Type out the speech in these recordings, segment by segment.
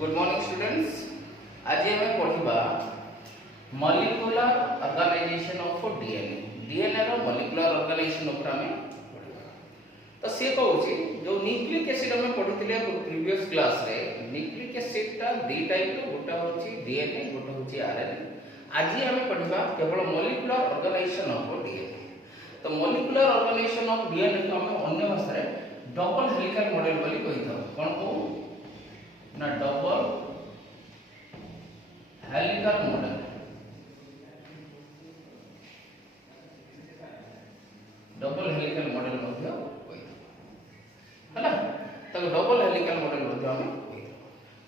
Good morning students. आज हमें पढ़ा molecular organization of DNA. DNA रो मॉलिक्यूलर ऑर्गेनाइजेशन ऊपर हमें पढ़ा। तो से कहूची जो न्यूक्लिक एसिड हमें पढ़िथिले प्रीवियस क्लास रे, न्यूक्लिक एसिड टा दी टाइप रो, गोटा होची डीएनए, गोटा होची आरएनए। आज हमें पढ़ा केवल मॉलिक्यूलर ऑर्गेनाइजेशन ऑफ डीएनए। तो मॉलिक्यूलर ऑर्गेनाइजेशन ऑफ डीएनए को हमें अन्य भाषा रे डबल हेलिकल मॉडल बोली कहिथाउ। कोन को ना double helical model. Double helical model मध्य होई हला। तो डबल हेलिकल मॉडल मध्य हम होई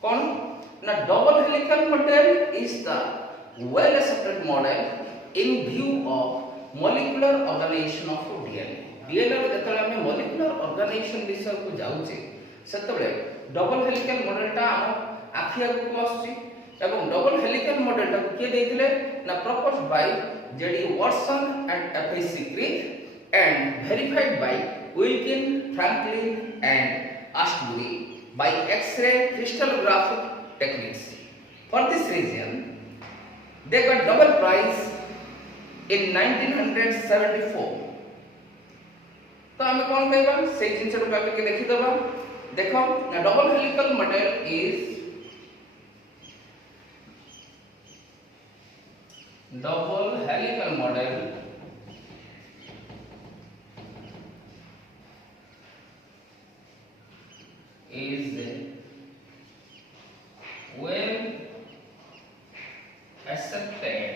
कोन ना double helical model is the well accepted model in view of molecular organization of DNA। DNA रो जतले हम molecular organization विषय को जाउचे सेतबे डबल हेलिकल मॉडलटा हम आखिया को आसी एवं डबल हेलिकल मॉडलटा को के देथिले ना proposed by J D Watson and F A C Crick and verified by Wilkin, Franklin and Astbury by X-ray crystallographic techniques। For this reason they got double prize in 1974। तो हमें कौन कहबा से जिनसे को के देखि दबा। देखो ना double helical model is double helical model is well accepted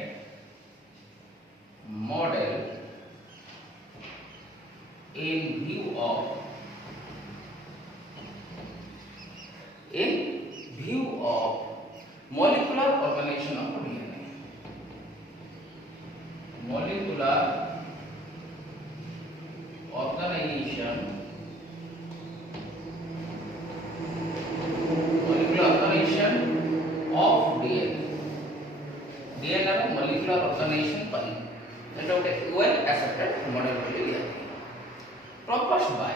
model in view of molecular organization of DNA। molecular organization of DNA। DNA रो molecular organization पर एटा गोटे well accepted model बोली लिया proposed by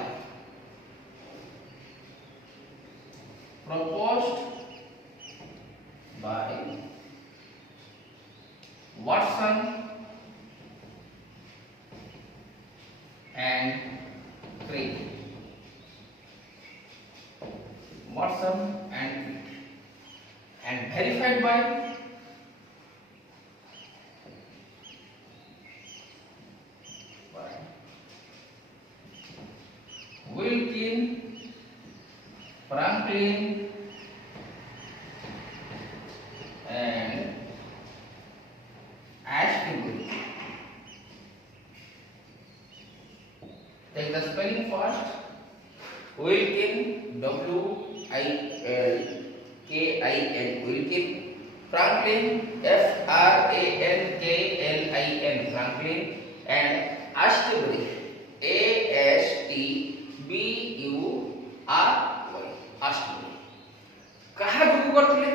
Watson and Crick। Watson and Crick and verified by Wilkin, Franklin and Ashby। Take the spelling first। Wilkin, W-I-L-K-I-N, Wilkin। Franklin, F-R-A-N-K-L-I-N, Franklin and Ashby, A-S-T-B-U-R-Y, Ashby। कहा जो करथिले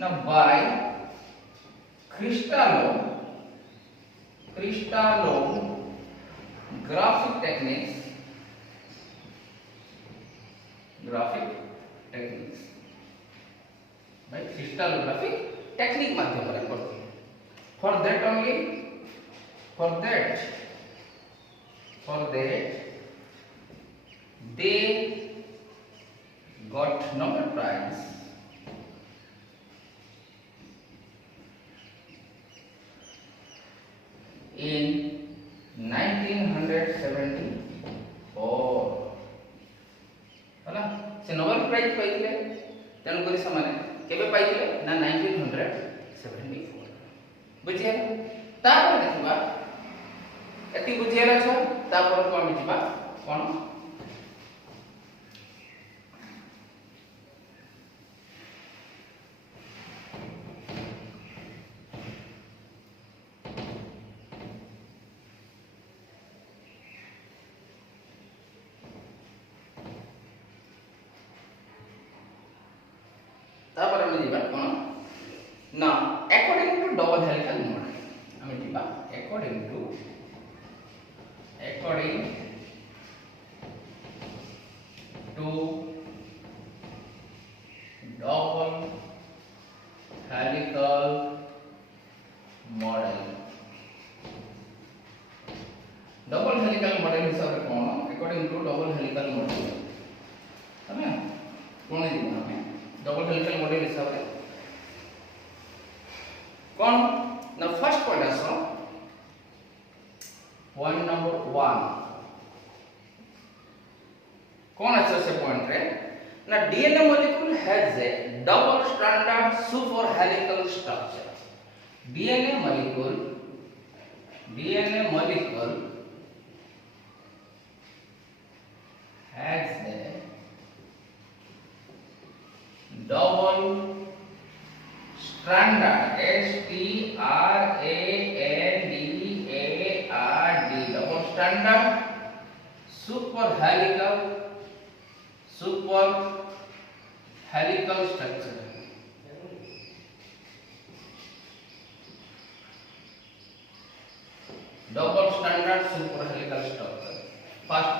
ना bye crystallographic techniques by crystallographic technique माध्यम रे करथिले। for that they got Nobel Prize in 1974 हला। से Nobel prize पाइले तेन करी समान केबे पाइले ना 1974 बुझिया। तापर देखबा एति बुझियाला छ। तापर कोन जिबा कोन तापर हम जिबा कोन ना according to double helical model हम जिबा according to double helical model. Double helical model हिसाब रे कोन according to double helical model है कोन दिबो हमें डबल हेलिकल मॉडल हिसाब रे कोन ना फर्स्ट पॉइंट आसो पॉइंट नंबर 1 कोन आछे से पॉइंट रे ना DNA molecule has A double standard super helical structure DNA molecule has a double stranded STRANDARD double stranded super helical structure double stranded super helical structure first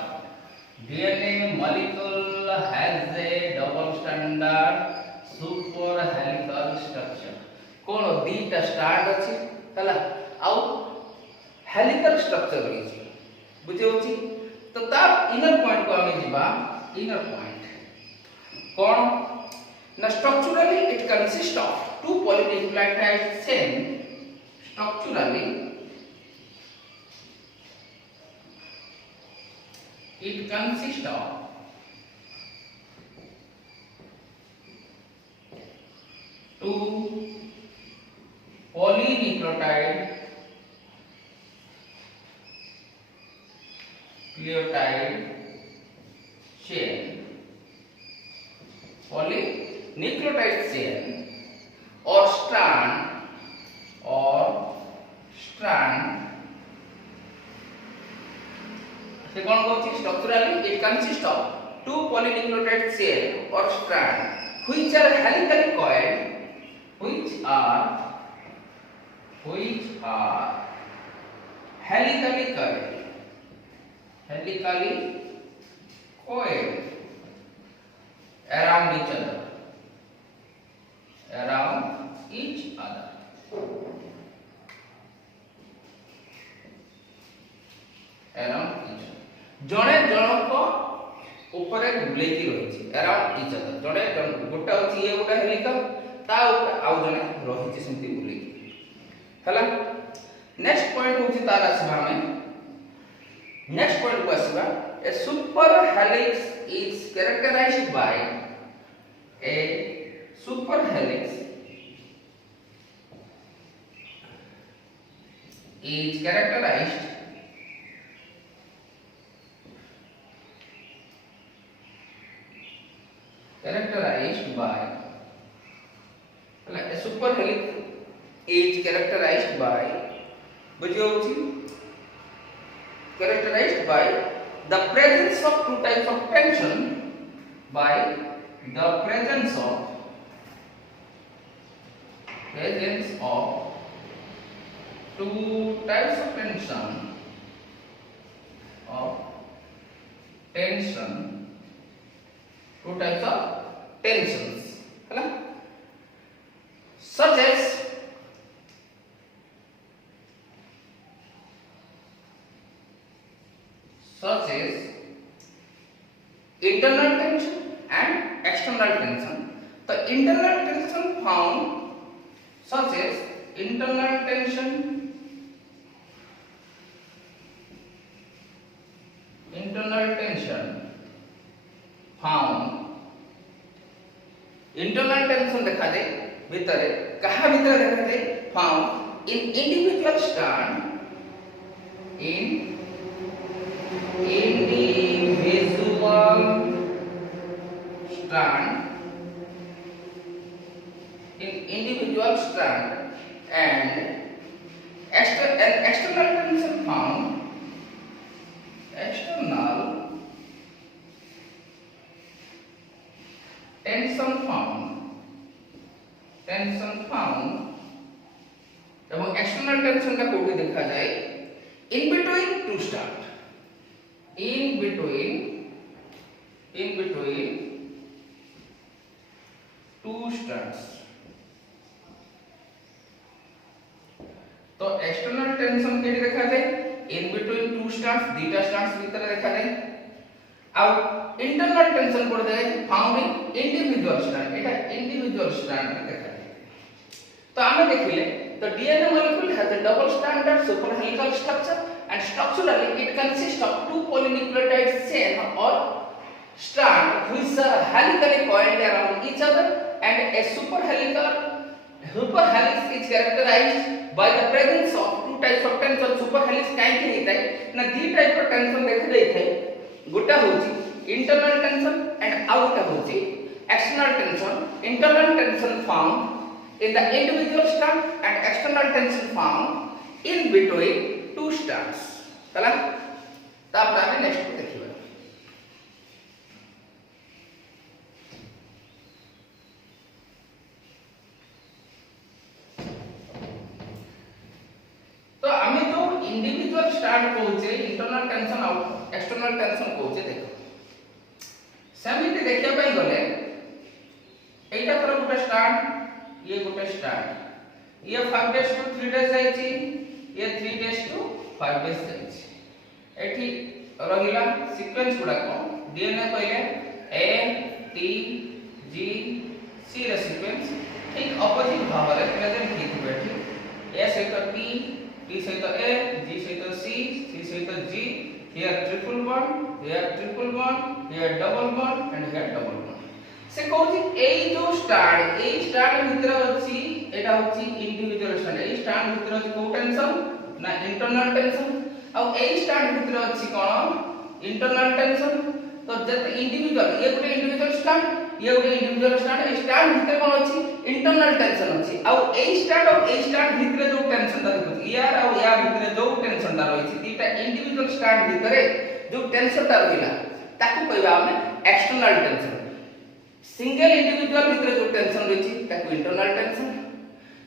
DNA molecule has a double standard super helical structure cone दीटा strand अछि हला आउ helical structure रही बुझे होछि तो तार inner point को हमें जिबा इनर पॉइंट कोन ना structurally it consist of two polynucleotide chain structurally it consists of two polynucleotide chain polynucleotide chain or strand से कौन होती structurally it consists of two polynucleotide chain or strand which are helically coiled which are helically coiled around each other जड़े जनक ऊपर बुलेकी रही around each other जड़े गोटा होची ये गोटा हेलिकल ता ऊपर आउ जने रही सेमती बुलेकी हला नेक्स्ट पॉइंट होची तार आसबा हमें नेक्स्ट पॉइंट को आसबा a super helix is characterized by a super helix is characterized by a super helix is characterized by characterized by the presence of two types of tension by the presence of two types of tension two types of tensions है such as internal tension and external tension the internal tension found such as internal tension found internal tension देखा दे भीतरे कहाँ भीतरे देखा दे found in individual strand and external tension found এবং external tensionটা কোটি দেখা যায় in between two strand in between two strands तो एक्सटर्नल टेंशन के देखा जाए इन बिटवीन टू स्ट्रैंड्स दीटा स्ट्रैंड्स भीतर देखा जाए अब इंटरनल टेंशन पड़ जाए फाउंड इन इंडिविजुअल स्ट्रैंड एटा इंडिविजुअल स्ट्रैंड में देखा जाए तो हमें देखिले the DNA molecule has a double stranded superhelical structure and structurally it consists of two polynucleotide chain or strand which are helically coiled around each other and a superhelix is characterized by the presence of two types of tension superhelix काहे के होता है ना दी type of tension देखा जाइए गोटा होची internal tension and out होची external tension internal tension found in the individual strand and external tension found in between two strands तला तापर आमे नेक्स्ट को देखिबा तो आमे जो इंडिविजुअल स्ट्रैंड कहउचे इंटरनल टेंशन आउट एक्सटर्नल टेंशन कहउचे देखो समिति देखिया पई गले एटा तर गुटा स्ट्रैंड ये गोटे स्ट्रैंड ये 5 days to 3 days जाईची ये 3 days to 5 days जाईची एठी रहिला सीक्वेंस गुडा को डीएनए कहले ए टी जी सी रे सीक्वेंस ठीक अपोजिट भाव रे प्रेजेंट हिथिबे ठीक ए सहित टी सहित ए जी सहित सी सहित G here triple bond here double bond and here double bond से कहूची एई जो स्ट्रैंड भितर अछि एटा होची इंडिविजुअल स्ट्रैंड एई स्ट्रैंड भितर अछि को टेंशन ना इंटरनल टेंशन आ एई स्ट्रैंड भितर अछि कोन इंटरनल टेंशन तो जत इंडिविजुअल ये गोटे इंडिविजुअल स्ट्रैंड ये गोटे इंडिविजुअल स्ट्रैंड एई स्ट्रैंड भितर कोन अछि इंटरनल टेंशन अछि आ एई स्ट्रैंड भितर जो टेंशन ता देखु यार आ या भितर जो टेंशन ता रहिछि तीटा इंडिविजुअल स्ट्रैंड भितर जो टेंशन ता रहिला ताकू कहबा हम एक्सटर्नल टेंशन सिंगल इंडिविजुअल भितर जो टेंशन रही ताकू इंटरनल टेंशन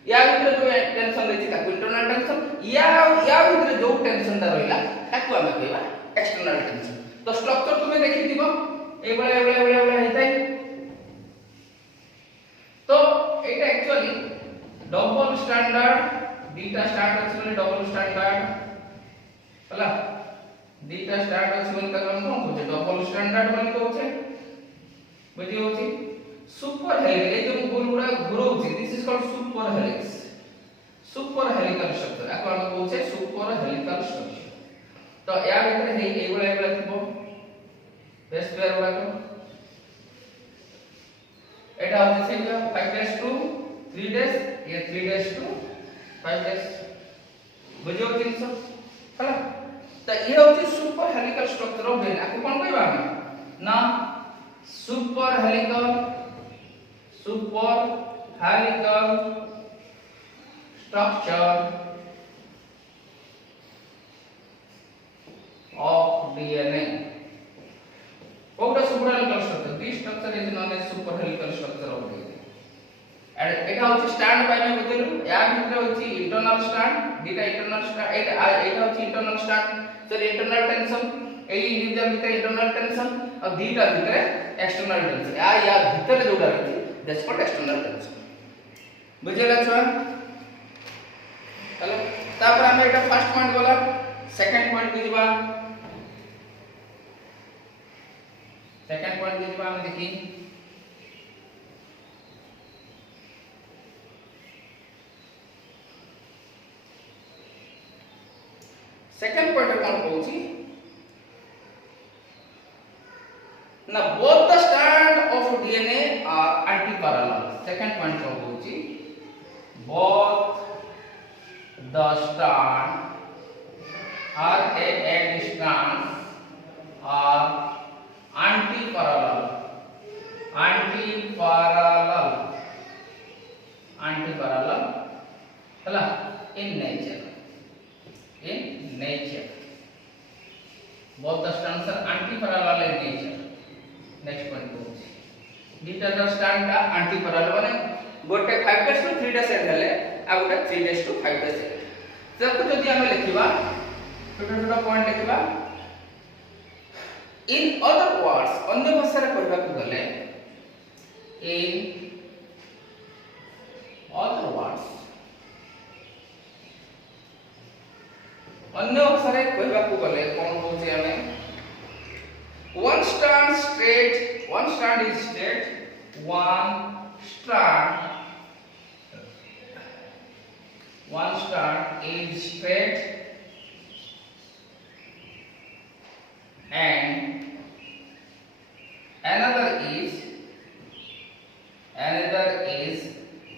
या भितर जो टेंशन रही ताकू इंटरनल टेंशन या भितर जो टेंशन ता रहिला ताकू हम कहबा एक्सटर्नल टेंशन तो स्ट्रक्चर तुमे देखि दिबो एबला हेतै तो एटा actually double standard beta standard अछि डबल स्टैंडर्ड हला बीटा स्टैंडर्ड अछि बोल तक हम कोन कहै डबल स्टैंडर्ड बोल कहै बुझी होची सुपर हेलिक्स ए जो गोल गुडा घुरौची this is called super helical structure आको हम कहै सुपर हेलिकल स्ट्रक्चर तो या भीतर हे एबला थिबो बेस पेयर गुडा को एटा होची से 5 days to 3 days ये 3 days to 5 days बुझी होची सब हला तो ये होची super helical structure of brain आको कोन कहबा हम ना super helical structure of DNA. What is super helical structure? This structure is known as super helical structure of DNA. And it has stand by me with या भितर होची internal strand beta internal strand एटा होची internal strand so internal tension ए individual भितर internal tension और दीटा भितर external tension या भितर जोडा रहती दैट्स कॉल्ड एक्सटर्नल टेंशन बुझेला छुआ हेलो तापर हम एटा फर्स्ट पॉइंट बोला सेकंड पॉइंट के जीवा हम देखी सेकंड पॉइंट कोन कहूची Now both the strand of DNA are antiparallel. Second point को होची both the strand are end strands are antiparallel. हला in nature. Both the strands are antiparallel in nature. Next point को beta the strand का एंटीपैरेलल माने गोटे 5 days to 3 days हेले आ गोटे 3 days to 5 days जब जदि हम लिखिबा छोटा पॉइंट लिखिबा इन अदर वर्ड्स अन्य भाषा रे कहबा को गले इन अदर वर्ड्स अन्य भाषा रे कहबा को गले कोन होचे हमें one strand straight, one strand is straight, one strand is straight and another is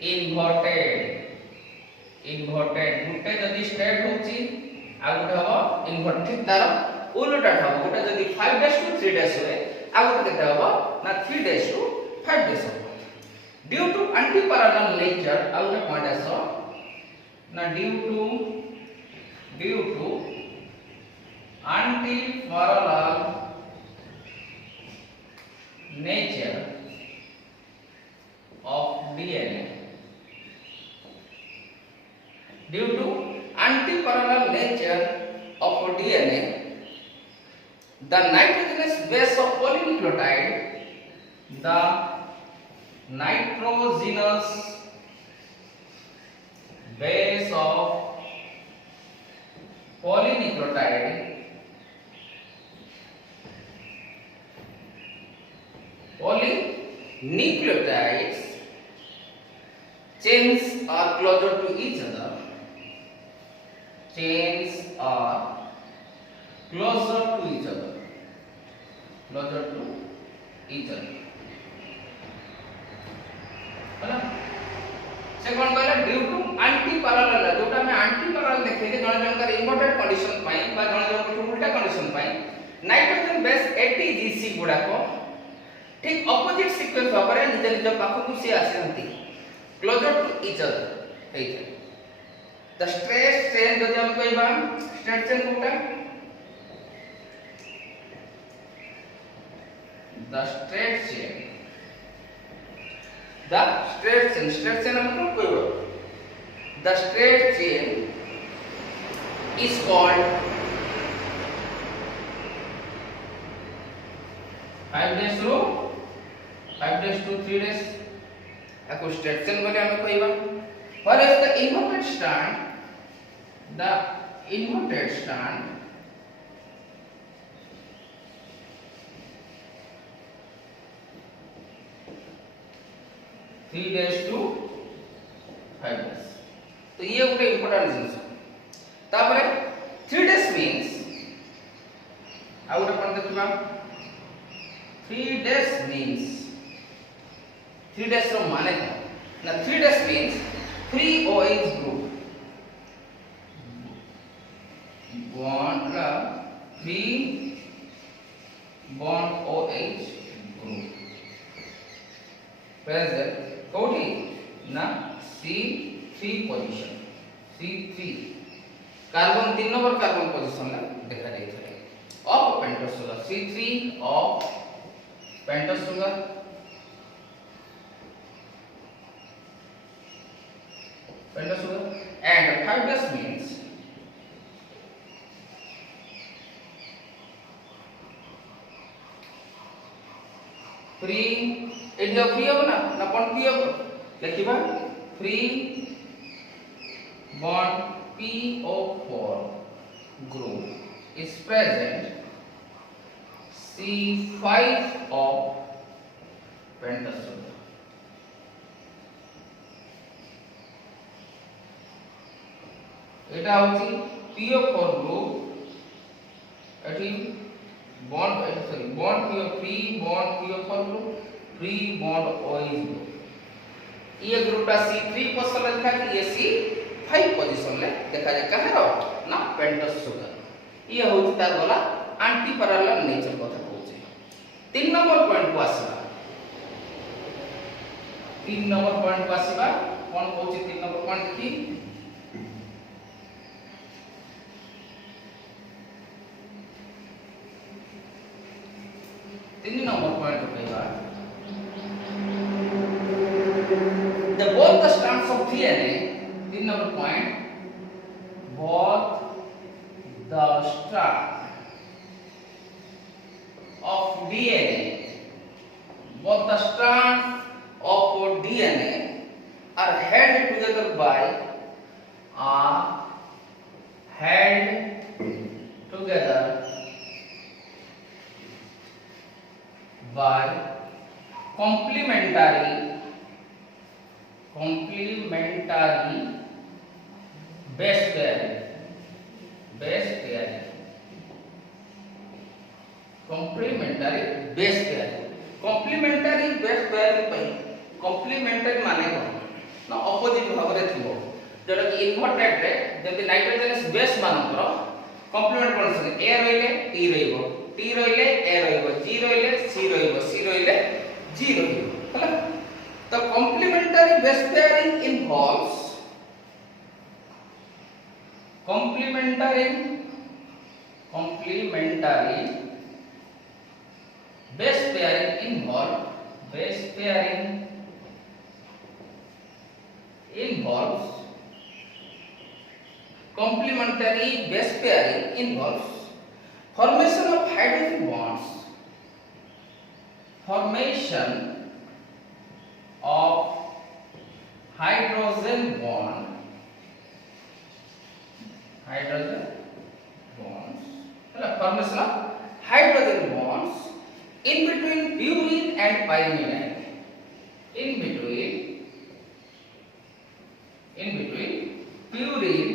inverted. गुटे जदी स्ट्रेट होची आ गुटे हबो इन्वर्टेड तार उल्टा हबो गुटे जदी 5 डैश टू 3 डैश होए आ गुटे केते हबो ना 3 डैश टू 5 डैश हबो due to anti parallel nature आ गुटे पॉइंट आसो ना due to anti parallel nature of DNA. Due to antiparallel nature of DNA, the nitrogenous base of polynucleotide, the nitrogenous base of polynucleotide polynucleotides chains are closer to each other. Chains are closer to each other. Closer to each other. है ना? से कौन कहला due to anti parallel जोटा में anti parallel देखे जे जण जण कर इन्वर्टेड कंडीशन पाई बा जण जण उल्टा कंडीशन पाई नाइट्रोजन बेस एटीजीसी गुडा को ठीक ऑपोजिट सीक्वेंस भाବରେ निज निज पाखକୁ से आसନ୍ତି क्लोजर टू ईच अदर हेइ द स्ट्रेट चेन जदि हम कहबा स्ट्रेट चेन कोटा द स्ट्रेट चेन हम कहबा the straight chain is called 5 days रो 5 days to 3 days एको स्ट्रेट चेन बोले हमें कहबा whereas the inverted strand 3 days to 5 days तो ये गोटे इंपोर्टेंट जिनिस तापरे 3 days means आ गोटे कोन देखबा 3 days means 3 days रो माने ना 3 days means 3 OH group bond 3 bond OH group present कोठी ना C3 position C3 carbon 3 number carbon position ला देखा जाय छै of pentose sugar C3 of pentose sugar and 5 days means free it is free होगा ना बॉन्ड पी होगा लिखिबा free bond PO4 group is present C5 of pentose sugar এটা হচ্ছে PO4 গ্রুপ এটি bond sorry bond free bond PO4 group free bond OH group ये ग्रुपटा C3 position ले देखा कि ये C5 पोजीशन ले देखा जाय कहारो ना पेंटोस सुगर ये होची तार वाला एंटी पैरेलल नेचर कथा कहूचे 3 नंबर पॉइंट को आसीबा 3 नंबर पॉइंट को आसीबा कोन कहूचे 3 नंबर पॉइंट देखि 3 नंबर पॉइंट कहबा the both the strands of DNA 3 number point both the strands of DNA both the strands of DNA are held together by together by complementary base pairing complementary base pairing ପାଇଁ complementary ମାନେ କଣ ନା opposite ଭାବରେ ଥିବ जोटा कि inverted रे जति नाइट्रोजनस बेस मानकर कॉम्प्लीमेंट कोन ए रहिले टी रहइबो टी रहिले ए रहइबो जी रहिले सी रहइबो सी रहिले जी रहइबो हला तो complementary base pairing involves complementary base pairing involves complementary base pairing involves formation of hydrogen bonds formation of hydrogen bonds in between purine and pyrimidine in between purine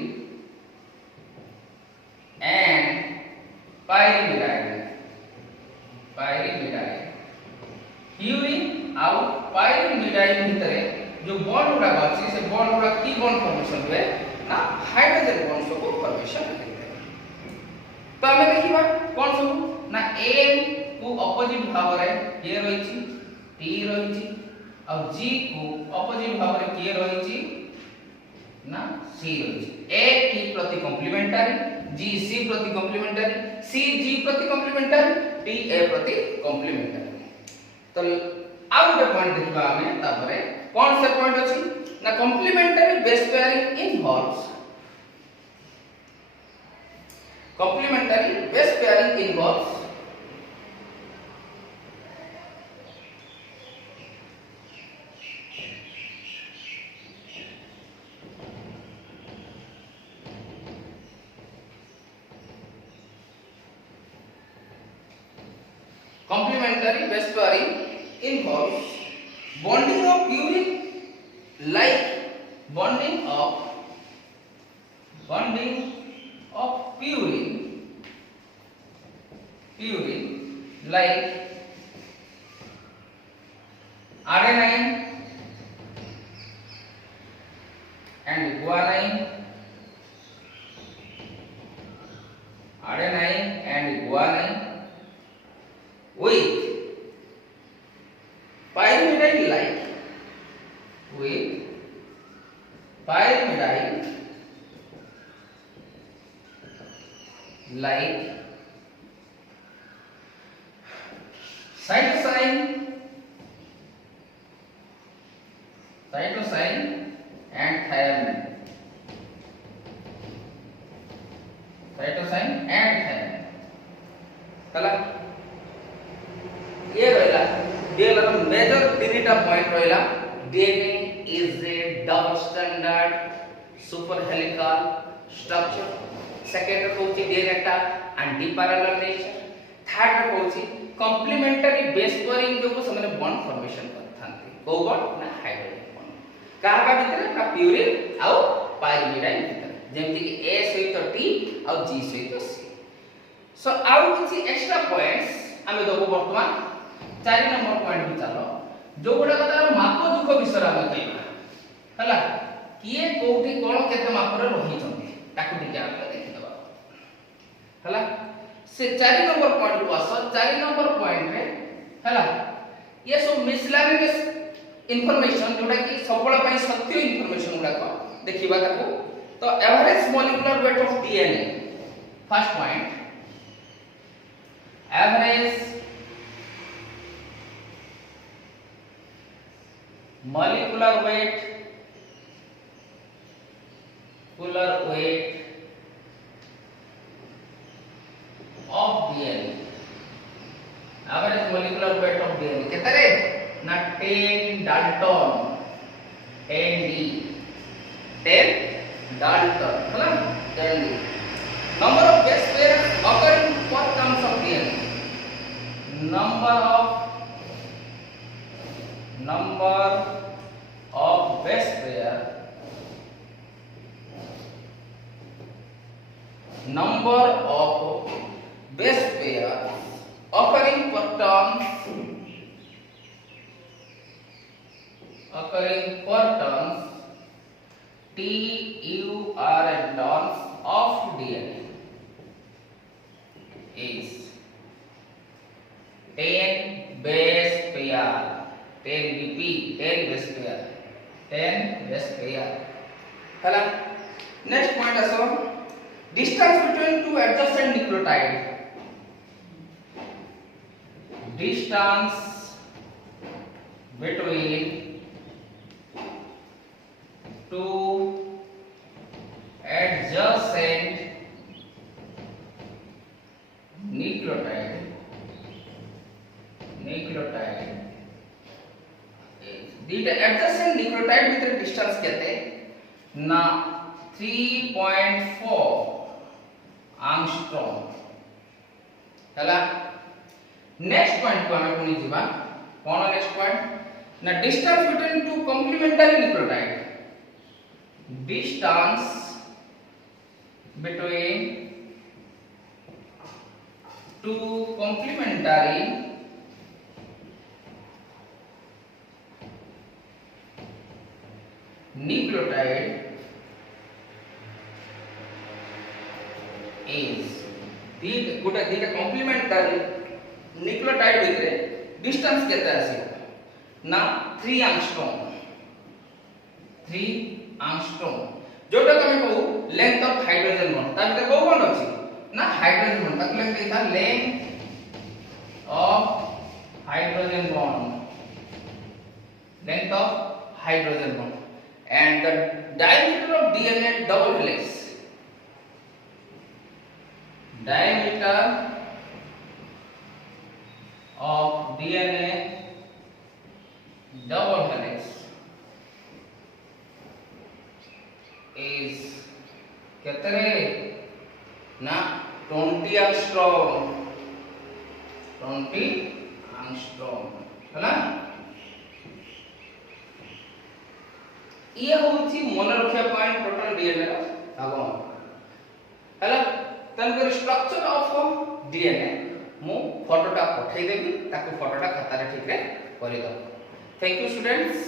and pyrimidine purine और pyrimidine भितरे जो bond गुडा अछि से bond गुडा की bond formation हुए ना hydrogen bonds को formation होते तो हमें देखिबा कोन सब ना ए को अपोजिट भाव रे के रहिछि टी रहिछि और जी को अपोजिट भाव रे के रहिछि ना सी रहिछि ए टी प्रति कॉम्प्लीमेंटरी जी सी प्रति कॉम्प्लीमेंटरी सी जी प्रति कॉम्प्लीमेंटरी टी ए प्रति कॉम्प्लीमेंटरी तो आउ गोटे पॉइंट देखिबा हमें तापरे कोन से पॉइंट अछि ना complementary base pairing involves complementary base pairing involves bonding of purine like bonding of purine like adenine and guanine with pyrimidine like cytosine and thymine तला ये रहला डीएनए रो मेजर तीनटा पॉइंट रहला DNA is A double standard super helical structure second होची DNA टा anti parallel nature third होची complementary base pairing जो को समने बॉन्ड फॉर्मेशन करथांती को बॉन्ड ना हाइड्रोजन बॉन्ड काहा भितरे ना प्यूरिन आ पाइरिमिडाइन भितरे जेमति कि ए सहित टी आ जी सहित सी सो आउ किछि एक्स्ट्रा पॉइंट्स हमें दबो वर्तमान 4 नंबर पॉइंट भी चलो जो गुडा कथा माप दुख विषय हम कहबा हला किए कोठी कोन केते माप रे रही छथि ताकू टिके हम देखि दबा हला से 4 नंबर पॉइंट को आस 4 नंबर पॉइंट रे हला ये सब मिसलेनियस इंफॉर्मेशन जोटा कि सबळ पई सत्य इंफॉर्मेशन गुडा को देखिबा ताकू तो average molecular weight of DNA first point average molecular weight of DNA average molecular weight of DNA केतरे ना 10 डाल्टन 10 डाल्टन हला 10 number of base pairs of number of base pair occurring per turns turns of DNA is 10 base pair. 10 repeat 10 base pair. 10 base pair. Hala. Next point aso distance between two adjacent nucleotide. Distance between two adjacent nucleotide दीटा adjacent nucleotide भितर distance केते ना 3.4 angstrom हला next point को हमें पुनी जीवा कोन next point ना distance between two complementary nucleotide distance between two complementary nucleotide is दीटा complementary nucleotide भितरे distance केते आसी ना 3 angstrom जोटा कमे कहू लेंथ ऑफ हाइड्रोजन बॉन्ड ता भितर को बॉन्ड अछि ना हाइड्रोजन बॉन्ड ताकि लेंथ था length of hydrogen bond and the diameter of DNA double helix is कितने ना 20 angstrom है ना ये होची मन रखिया पॉइंट टोटल डीएनए रो भागो हला तनकर स्ट्रक्चर ऑफ डीएनए मु फोटोटा पठै देबी ताको फोटोटा खाता रे ठीक रे करि दो थैंक यू स्टूडेंट्स।